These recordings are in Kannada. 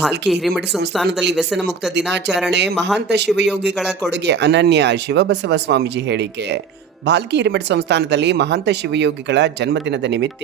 ಭಾಲ್ಕಿ ಹಿರೇಮಠ ಸಂಸ್ಥಾನದಲ್ಲಿ ವ್ಯಸನ ಮುಕ್ತ ದಿನಾಚರಣೆ, ಮಹಾಂತ ಶಿವಯೋಗಿಗಳ ಕೊಡುಗೆ ಅನನ್ಯ. ಶಿವಬಸವ ಸ್ವಾಮೀಜಿ ಹೇಳಿಕೆ. ಭಾಲ್ಕಿ ಹಿರೇಮಠ ಸಂಸ್ಥಾನದಲ್ಲಿ ಮಹಾಂತ ಶಿವಯೋಗಿಗಳ ಜನ್ಮದಿನದ ನಿಮಿತ್ತ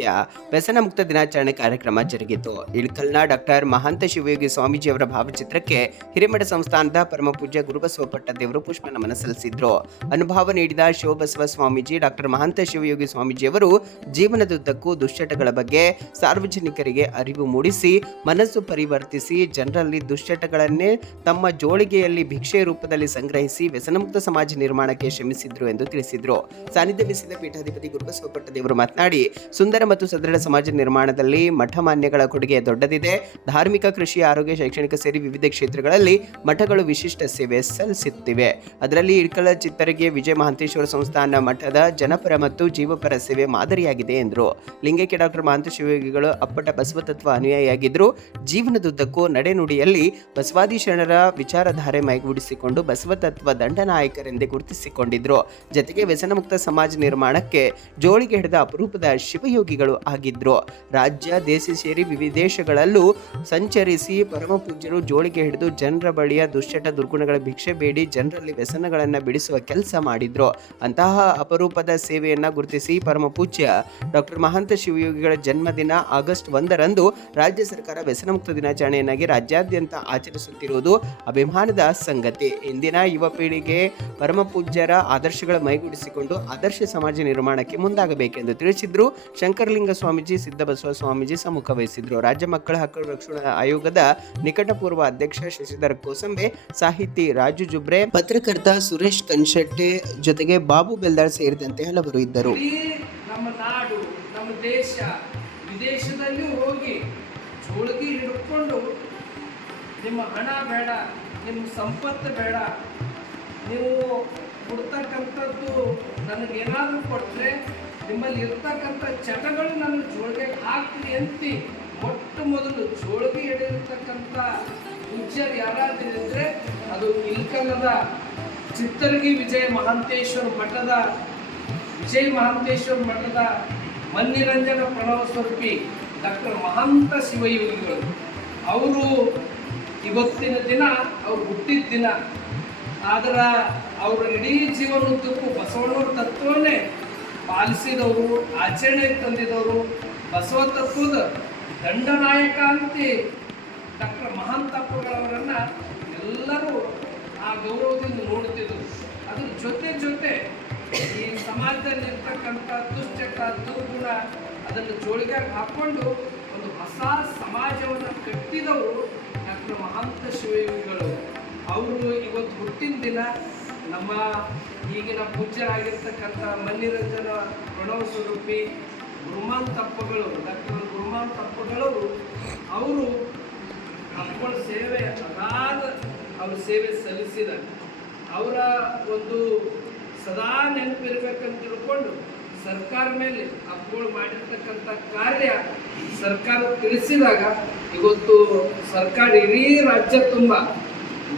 ವ್ಯಸನ ಮುಕ್ತ ದಿನಾಚರಣೆ ಕಾರ್ಯಕ್ರಮ ಜರುಗಿತು. ಇಳಕಲ್ನ ಡಾಕ್ಟರ್ ಮಹಾಂತ ಶಿವಯೋಗಿ ಸ್ವಾಮೀಜಿ ಅವರ ಭಾವಚಿತ್ರಕ್ಕೆ ಹಿರೇಮಠ ಸಂಸ್ಥಾನದ ಪರಮ ಪೂಜ್ಯ ಗುರುಬಸವ ಪಟ್ಟದೇವರು ಪುಷ್ಪ ನಮನ ಸಲ್ಲಿಸಿದ್ರು. ಅನುಭವ ನೀಡಿದ ಶಿವಬಸವ ಸ್ವಾಮೀಜಿ ಡಾಕ್ಟರ್ ಮಹಾಂತ ಶಿವಯೋಗಿ ಸ್ವಾಮೀಜಿಯವರು ಜೀವನದುದ್ದಕ್ಕೂ ದುಶ್ಚಟಗಳ ಬಗ್ಗೆ ಸಾರ್ವಜನಿಕರಿಗೆ ಅರಿವು ಮೂಡಿಸಿ ಮನಸ್ಸು ಪರಿವರ್ತಿಸಿ ಜನರಲ್ಲಿ ದುಶ್ಚಟಗಳನ್ನೇ ತಮ್ಮ ಜೋಳಿಗೆಯಲ್ಲಿ ಭಿಕ್ಷೆ ರೂಪದಲ್ಲಿ ಸಂಗ್ರಹಿಸಿ ವ್ಯಸನಮುಕ್ತ ಸಮಾಜ ನಿರ್ಮಾಣಕ್ಕೆ ಶ್ರಮಿಸಿದ್ರು ಎಂದು ತಿಳಿಸಿದರು. ಸಾನ್ನಿಧ್ಯ ವಹಿಸಿದ ಪೀಠಾಧಿಪತಿ ಗುರುಬಸವ ಪಟ್ಟದೇವರು ಮಾತನಾಡಿ, ಸುಂದರ ಮತ್ತು ಸದೃಢ ಸಮಾಜ ನಿರ್ಮಾಣದಲ್ಲಿ ಮಠಮಾನ್ಯಗಳ ಕೊಡುಗೆ ದೊಡ್ಡದಿದೆ. ಧಾರ್ಮಿಕ, ಕೃಷಿ, ಆರೋಗ್ಯ, ಶೈಕ್ಷಣಿಕ ಸೇರಿ ವಿವಿಧ ಕ್ಷೇತ್ರಗಳಲ್ಲಿ ಮಠಗಳು ವಿಶಿಷ್ಟ ಸೇವೆ ಸಲ್ಲಿಸುತ್ತಿವೆ. ಅದರಲ್ಲಿ ಇಳಕಲ ಚಿತ್ತರಗಿ ವಿಜಯ ಮಹಾಂತೇಶ್ವರ ಸಂಸ್ಥಾನ ಮಠದ ಜನಪರ ಮತ್ತು ಜೀವಪರ ಸೇವೆ ಮಾದರಿಯಾಗಿದೆ ಎಂದರು. ಲಿಂಗೈಕ್ಯ ಡಾಕ್ಟರ್ ಮಹಾಂತ ಶಿವಯೋಗಿಗಳು ಅಪ್ಪಟ ಬಸವತತ್ವ ಅನುಯಾಯಿಯಾಗಿದ್ದರು. ಜೀವನದುದ್ದಕ್ಕೂ ನಡೆನುಡಿಯಲ್ಲಿ ಬಸವಾದಿ ಶರಣರ ವಿಚಾರಧಾರೆ ಮೈಗೂಡಿಸಿಕೊಂಡು ಬಸವತತ್ವ ದಂಡನಾಯಕರೆಂದೇ ಗುರುತಿಸಿಕೊಂಡಿದ್ರು. ಜತೆಗೆ ವ್ಯಸನಮುಕ್ತ ಸಮಾಜ ನಿರ್ಮಾಣಕ್ಕೆ ಜೋಳಿಗೆ ಹಿಡಿದ ಅಪರೂಪದ ಶಿವಯೋಗಿಗಳು ಆಗಿದ್ರು. ರಾಜ್ಯ, ದೇಶ ಸೇರಿ ವಿದೇಶಗಳಲ್ಲೂ ಸಂಚರಿಸಿ ಪರಮ ಪೂಜ್ಯರು ಜೋಳಿಗೆ ಹಿಡಿದು ಜನರ ಬಳಿಯ ದುಶ್ಚಟ ದುರ್ಗುಣಗಳ ಭಿಕ್ಷೆ ಬೇಡಿ ಜನರಲ್ಲಿ ವ್ಯಸನಗಳನ್ನು ಬಿಡಿಸುವ ಕೆಲಸ ಮಾಡಿದ್ರು. ಅಂತಹ ಅಪರೂಪದ ಸೇವೆಯನ್ನ ಗುರುತಿಸಿ ಪರಮ ಪೂಜ್ಯ ಡಾಕ್ಟರ್ ಮಹಾಂತ ಶಿವಯೋಗಿಗಳ ಜನ್ಮದಿನ ಆಗಸ್ಟ್ 1ರಂದು ರಾಜ್ಯ ಸರ್ಕಾರ ವ್ಯಸನಮುಕ್ತ ದಿನಾಚರಣೆಯನ್ನಾಗಿ ರಾಜ್ಯಾದ್ಯಂತ ಆಚರಿಸುತ್ತಿರುವುದು ಅಭಿಮಾನದ ಸಂಗತಿ. ಇಂದಿನ ಯುವ ಪೀಳಿಗೆ ಪರಮ ಪೂಜ್ಯರ ಆದರ್ಶಗಳ ಮೈಗೂಡಿಸಿಕೊಂಡು ಆದರ್ಶ ಸಮಾಜ ನಿರ್ಮಾಣಕ್ಕೆ ಮುಂದಾಗಬೇಕೆಂದು ತಿಳಿಸಿದ್ರು. ಶಂಕರಲಿಂಗ ಸ್ವಾಮೀಜಿ, ಸಿದ್ದಬಸವ ಸ್ವಾಮೀಜಿ ಸಮ್ಮುಖ ವಹಿಸಿದ್ರು. ರಾಜ್ಯ ಮಕ್ಕಳ ಹಕ್ಕುಗಳ ರಕ್ಷಣಾ ಆಯೋಗದ ನಿಕಟಪೂರ್ವ ಅಧ್ಯಕ್ಷ ಶಶಿಧರ ಕೋಸಂಬೆ, ಸಾಹಿತಿ ರಾಜು ಜುಬ್ರೆ, ಪತ್ರಕರ್ತ ಸುರೇಶ್ ಕನ್ಶೆಟ್ಟೆ ಜೊತೆಗೆ ಬಾಬು ಬೆಲ್ದಾಳ್ ಸೇರಿದಂತೆ ಹಲವರು ಇದ್ದರು. ನಮ್ಮ ನಾಡು, ನಮ್ಮ ದೇಶ, ವಿದೇಶದಲ್ಲಿ ಹೋಗಿ ಜೋಳಿಗೆ ಹಿಡ್ಕೊಂಡು ನಿಮ್ಮ ಹಣ ಬೇಡ, ನಿಮ್ಮ ಸಂಪತ್ತು ಬೇಡ, ನೀವು ಕೊಡ್ತಕ್ಕಂಥದ್ದು ನನಗೇನಾದರೂ ಕೊಟ್ಟರೆ ನಿಮ್ಮಲ್ಲಿ ಇರ್ತಕ್ಕಂಥ ಚಟಗಳು ನನ್ನ ಜೋಳಿಗೆ ಹಾಕ್ರಿ ಅಂತಿ ಮೊಟ್ಟ ಮೊದಲು ಜೋಳಿಗೆ ಹಿಡಿದಿರ್ತಕ್ಕಂಥ ಪೂಜ್ಯರು ಯಾರಾದರೂ ಇದ್ದರೆ ಅದು ಇಳಕಲ್ಲದ ಚಿತ್ತರಗಿ ವಿಜಯ ಮಹಾಂತೇಶ್ವರ ಮಠದ ಮನ್ನಿರಂಜನ ಪ್ರಣವ ಸ್ವರೂಪಿ ಡಾಕ್ಟರ್ ಮಹಾಂತ ಶಿವಯೋಗಿಗಳು. ಅವರು ಇವತ್ತಿನ ದಿನ ಅವ್ರು ಹುಟ್ಟಿದ ದಿನ, ಆದ್ರೆ ಅವರ ಇಡೀ ಜೀವನದುದ್ದಕ್ಕೂ ಬಸವಣ್ಣವ್ರ ತತ್ವವನ್ನೇ ಪಾಲಿಸಿದವರು, ಆಚರಣೆ ತಂದಿದವರು, ಬಸವ ತತ್ವದ ದಂಡನಾಯಕ ಅಂತೆ ಡಾಕ್ಟರ್ ಮಹಾಂತಪ್ಪಗಳವರನ್ನು ಎಲ್ಲರೂ ಆ ಗೌರವದಿಂದ ನೋಡ್ತಿದ್ರು. ಅದ್ರ ಜೊತೆ ಈ ಸಮಾಜದಲ್ಲಿ ಇರ್ತಕ್ಕಂಥ ದುಶ್ಚಟ ದುರ್ಗುಣ ಅದನ್ನು ಜೋಳಿಗೆ ಹಾಕ್ಕೊಂಡು ಒಂದು ಹೊಸ ಸಮಾಜವನ್ನು ಕಟ್ಟಿದವರು ಡಾಕ್ಟರ್ ಮಹಾಂತ ಶಿವಯೋಗಿಗಳು. ಅವರು ಇವತ್ತು ಹುಟ್ಟಿನ ದಿನ ನಮ್ಮ ಈಗಿನ ಪೂಜ್ಯರಾಗಿರ್ತಕ್ಕಂಥ ಮನ್ನಿರಂಜನ ಪ್ರಣವ ಸ್ವರೂಪಿ ಗುರುಮಾಂತಪ್ಪಗಳು, ಡಾಕ್ಟರ್ ಗುರುಮಾಂತಪ್ಪಗಳು ಅವರು ಮಕ್ಕಳ ಸೇವೆ ಅಗಾಧ ಅವ್ರ ಸೇವೆ ಸಲ್ಲಿಸಿದ ಅವರ ಒಂದು ಸದಾ ನೆನಪಿರ್ಬೇಕಂತ ತಿಳ್ಕೊಂಡು ಸರ್ಕಾರ ಮೇಲೆ ಅಪ್ಪಗಳು ಮಾಡಿರ್ತಕ್ಕಂಥ ಕಾರ್ಯ ಸರ್ಕಾರ ತಿಳಿಸಿದಾಗ ಇವತ್ತು ಸರ್ಕಾರ ಇಡೀ ರಾಜ್ಯ ತುಂಬ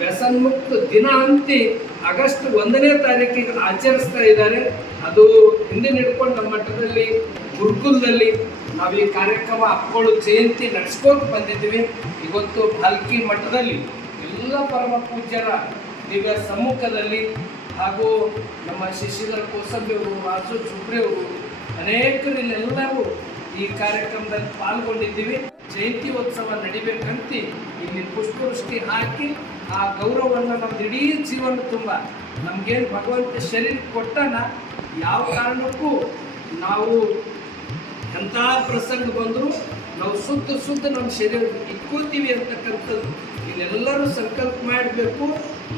ವ್ಯಸನ್ಮುಕ್ತ ದಿನ ಅಂತಿ ಆಗಸ್ಟ್ 1ನೇ ತಾರೀಕಿಗೆ ಆಚರಿಸ್ತಾ ಇದ್ದಾರೆ. ಅದು ಹಿಂದಿನ ಹಿಡ್ಕೊಂಡು ನಮ್ಮ ಮಠದಲ್ಲಿ ಗುರುಕುಲದಲ್ಲಿ ನಾವು ಈ ಕಾರ್ಯಕ್ರಮ ಅಪ್ಪಗಳು ಜಯಂತಿ ನಡೆಸ್ಕೊಂಡು ಬಂದಿದ್ದೀವಿ. ಇವತ್ತು ಭಾಲ್ಕಿ ಮಠದಲ್ಲಿ ಎಲ್ಲ ಪರಮ ಪೂಜ್ಯರ ದಿವ್ಯ ಸಮ್ಮುಖದಲ್ಲಿ ಹಾಗೂ ನಮ್ಮ ಶಶಿಧರ ಕೋಸಂಬೆಯವರು, ರಾಜು ಜುಬ್ರೆಯವರು, ಅನೇಕರು ಇಲ್ಲೆಲ್ಲರೂ ಈ ಕಾರ್ಯಕ್ರಮದಲ್ಲಿ ಪಾಲ್ಗೊಂಡಿದ್ದೀವಿ. ಜಯಂತಿ ಉತ್ಸವ ನಡಿಬೇಕಂತ ಇಲ್ಲಿ ಪುಷ್ಪವೃಷ್ಟಿ ಹಾಕಿ ಆ ಗೌರವವನ್ನು ನಮ್ಮ ಇಡೀ ಜೀವನ ತುಂಬ ನಮಗೇನು ಭಗವಂತ ಶರೀರ ಕೊಟ್ಟನ ಯಾವ ಕಾರಣಕ್ಕೂ ನಾವು ಎಂಥ ಪ್ರಸಂಗ ಬಂದರೂ ನಾವು ಶುದ್ಧ ನಮ್ಮ ಶರೀರ ಇಟ್ಕೋತೀವಿ ಅಂತಕ್ಕಂಥದ್ದು ಇಲ್ಲೆಲ್ಲರೂ ಸಂಕಲ್ಪ ಮಾಡಬೇಕು.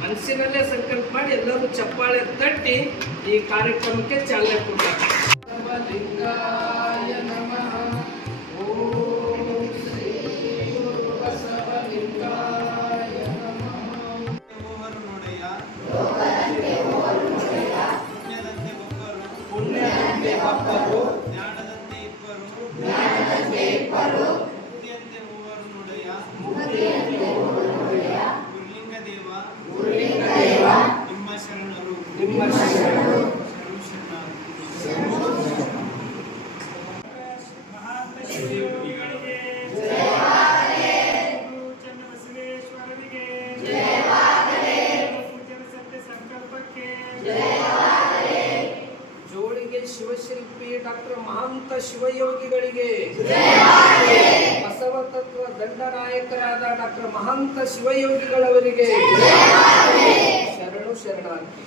ಮನಸ್ಸಿನಲ್ಲೇ ಸಂಕಲ್ಪ ಮಾಡಿ ಎಲ್ಲರೂ ಚಪ್ಪಾಳೆ ತಟ್ಟಿ ಈ ಕಾರ್ಯಕ್ರಮಕ್ಕೆ ಚಾಲನೆ ಕೊಡ್ತಾರೆ. ಜೋಳಿಗೆ ಶಿವಶಿಲ್ಪಿ ಡಾಕ್ಟರ್ ಮಹಾಂತ ಶಿವಯೋಗಿಗಳಿಗೆ, ಬಸವ ತತ್ವ ದಂಡನಾಯಕರಾದ ಡಾಕ್ಟರ್ ಮಹಾಂತ ಶಿವಯೋಗಿಗಳವರಿಗೆ ಶರಣು ಶರಣಾರ್ಥಿ.